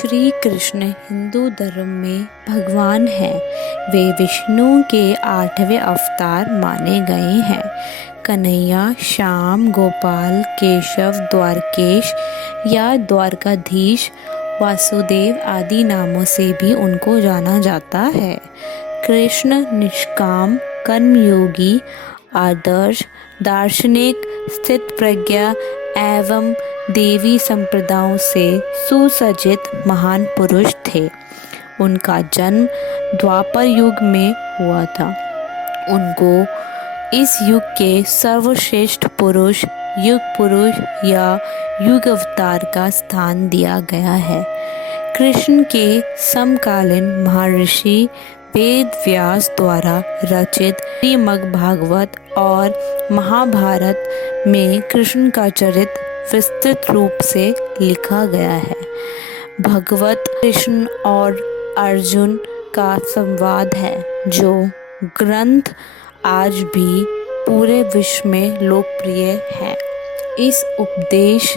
श्री कृष्ण हिंदू धर्म में भगवान हैं। वे विष्णु के 8वें अवतार माने गए हैं। कन्हैया, श्याम, गोपाल, केशव, द्वारकेश या द्वारकाधीश, वासुदेव आदि नामों से भी उनको जाना जाता है। कृष्ण निष्काम, कर्मयोगी, आदर्श, दार्शनिक, स्थितप्रज्ञ एवं देवी संप्रदायों से सुसज्जित महान पुरुष थे। उनका जन्म द्वापर युग में हुआ था। उनको इस युग के सर्वश्रेष्ठ पुरुष, युग पुरुष या युग अवतार का स्थान दिया गया है। कृष्ण के समकालीन महर्षि वेद व्यास द्वारा रचित श्रीमद् भागवत और महाभारत में कृष्ण का चरित्र विस्तृत रूप से लिखा गया है। भगवत कृष्ण और अर्जुन का संवाद है, जो ग्रंथ आज भी पूरे विश्व में लोकप्रिय है। इस उपदेश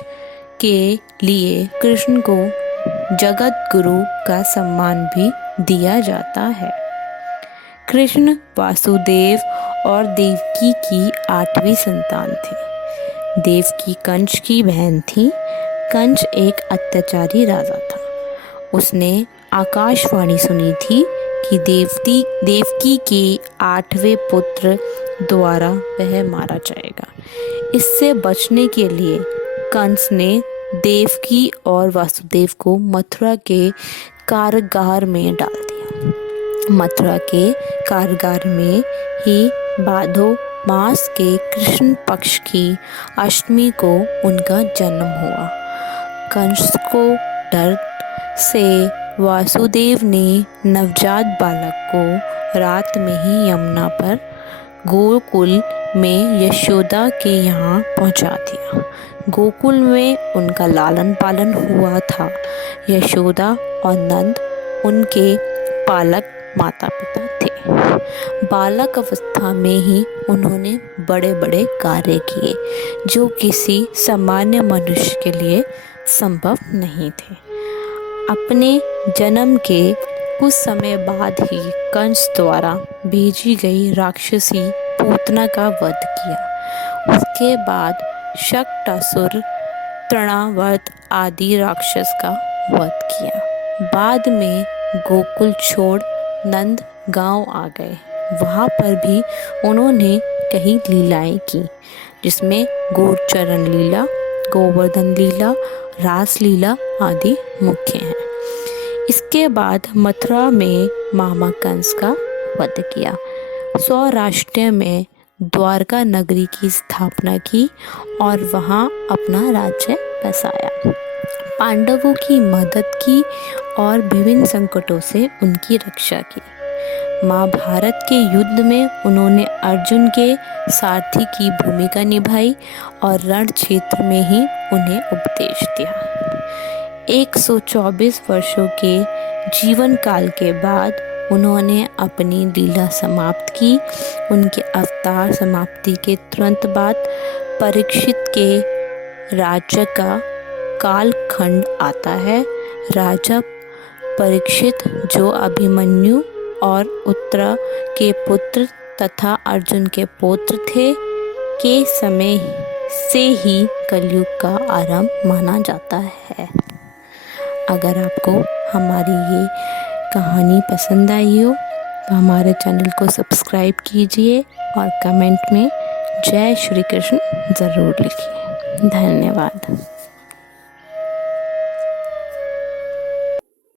के लिए कृष्ण को जगत गुरु का सम्मान भी दिया जाता है। कृष्ण वासुदेव और देवकी की 8वीं संतान थे। देवकी कंस की बहन थी। कंस एक अत्याचारी राजा था। उसने आकाशवाणी सुनी थी कि देवकी के 8वें पुत्र द्वारा वह मारा जाएगा। इससे बचने के लिए कंस ने देवकी और वासुदेव को मथुरा के कारागार में डाल दिया। मथुरा के कारागार में ही भादो मास के कृष्ण पक्ष की अष्टमी को उनका जन्म हुआ। कंस को डर से वासुदेव ने नवजात बालक को रात में ही यमुना पर गोकुल में यशोदा के यहाँ पहुँचा दिया। गोकुल में उनका लालन पालन हुआ था। यशोदा और नंद उनके पालक माता पिता थे। बालक अवस्था में ही उन्होंने बड़े बड़े कार्य किए, जो किसी सामान्य मनुष्य के लिए संभव नहीं थे। अपने जन्म के कुछ समय बाद ही कंस द्वारा भेजी गई राक्षसी पूतना का वध किया। उसके बाद शक्टासुर, तृणावर्त आदि राक्षस का वध किया। बाद में गोकुल छोड़ नंद गांव आ गए। वहाँ पर भी उन्होंने कई लीलाएं की, जिसमें गोचरण लीला, गोवर्धन लीला, रास लीला आदि मुख्य हैं। इसके बाद मथुरा में मामा कंस का वध किया। सौराष्ट्र में द्वारका नगरी की स्थापना की और वहाँ अपना राज्य बसाया। पांडवों की मदद की और विभिन्न संकटों से उनकी रक्षा की। महाभारत के युद्ध में उन्होंने अर्जुन के सारथी की भूमिका निभाई और रण क्षेत्र में ही उन्हें उपदेश दिया। 124 वर्षों के जीवन काल के बाद उन्होंने अपनी लीला समाप्त की। उनके अवतार समाप्ति के तुरंत बाद परीक्षित के राज्य का कालखंड आता है। राजा परीक्षित, जो अभिमन्यु और उत्तरा के पुत्र तथा अर्जुन के पौत्र थे, के समय से ही कलयुग का आरंभ माना जाता है। अगर आपको हमारी ये कहानी पसंद आई हो तो हमारे चैनल को सब्सक्राइब कीजिए और कमेंट में जय श्री कृष्ण ज़रूर लिखिए। धन्यवाद।